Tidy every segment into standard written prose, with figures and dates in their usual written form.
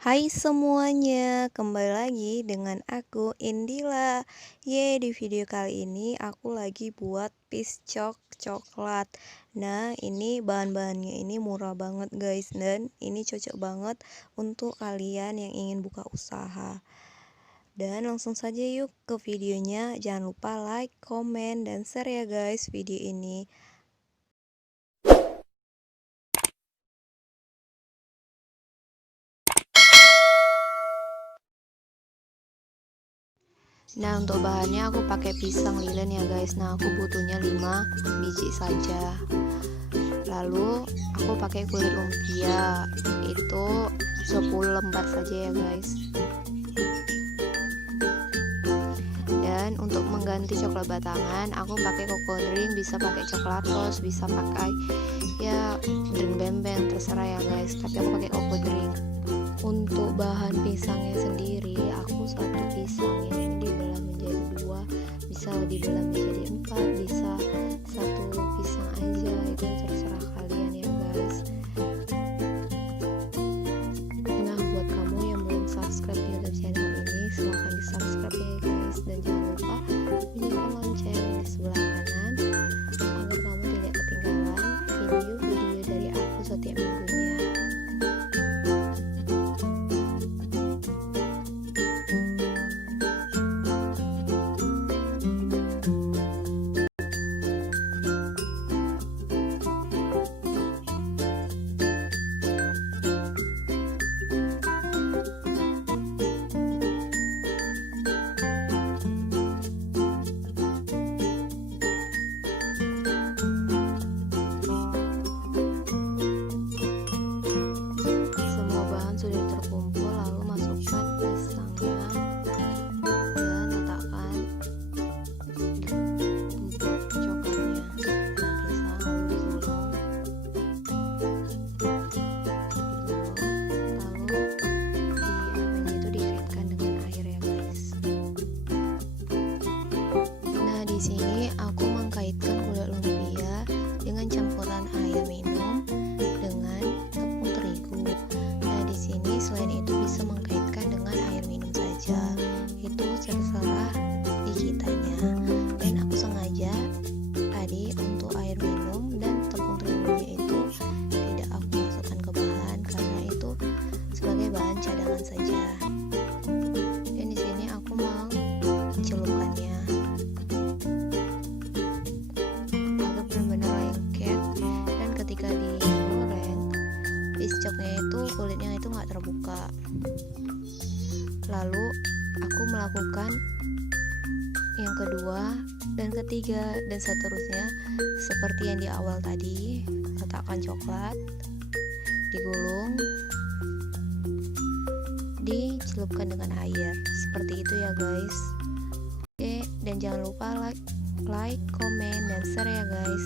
Hai semuanya, kembali lagi dengan aku Indila. Di video kali ini aku lagi buat piscok coklat. Nah, ini bahan-bahannya ini murah banget guys, dan ini cocok banget untuk kalian yang ingin buka usaha. Dan langsung saja yuk ke videonya. Jangan lupa like, komen, dan share ya guys video ini. Nah, untuk bahannya aku pakai pisang lilin ya guys. Nah, aku butuhnya 5 biji saja. Lalu aku pakai kulit lumpia, itu 10 lembar saja ya guys. Dan untuk mengganti coklat batangan, aku pakai drink, bisa pakai coklat tos, bisa pakai ya drink bembeng, terserah ya guys, tapi aku pakai drink. Untuk bahan pisangnya sendiri, aku satu pisang yang dibelah menjadi 2, bisa dibelah menjadi 4, bisa satu pisang aja, itu terserah kalian ya guys. Nah, buat kamu yang belum subscribe di YouTube channel ini, silahkan di subscribe ya guys, dan jangan lupa bunyikan lonceng di sebelah kanan agar kamu tidak ketinggalan video-video dari aku setiap minggunya. Sudah terkumpul, lalu masukkan pisangnya dan letakkan bubuk coklatnya. Pisang lalu digulung, lalu itu dikaitkan dengan air ya guys. Nah, di sini aku mengkaitkan kulit lumpia dengan campuran air minum dengan tepung terigu. Di sini selain itu bisa mengkaitkan dengan air minum saja, itu terserah di kitanya. Dan aku sengaja tadi untuk air minum dan tepung terigunya itu tidak aku masukkan ke bahan karena itu sebagai bahan cadangan saja. Dan di sini aku mau mencelupkannya agar benar-benar lengket, dan ketika digoreng piscoknya itu kulitnya itu nggak terbuka. Lalu aku melakukan yang kedua dan ketiga dan seterusnya seperti yang di awal tadi. Letakkan coklat, digulung, dicelupkan dengan air seperti itu ya guys. Oke, dan jangan lupa like, komen, dan share ya guys.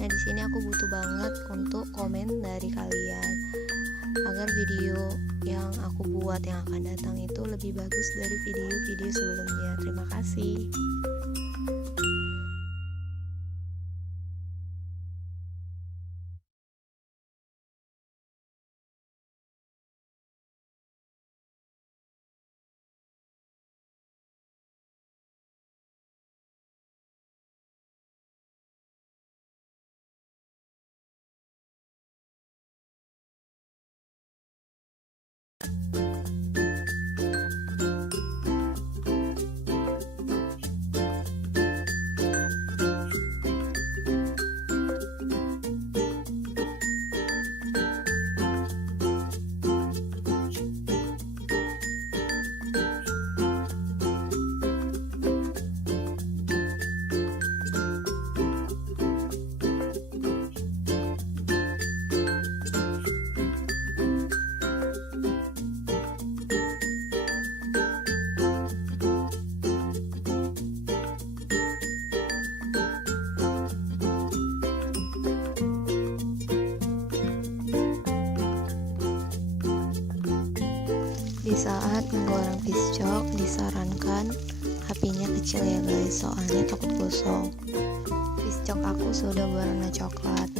Nah, di sini aku butuh banget untuk komen dari kalian agar video yang aku buat yang akan datang itu lebih bagus dari video-video sebelumnya. Terima kasih. Di saat menggoreng piscok disarankan apinya kecil ya guys, soalnya takut gosong. Piscok aku sudah berwarna coklat.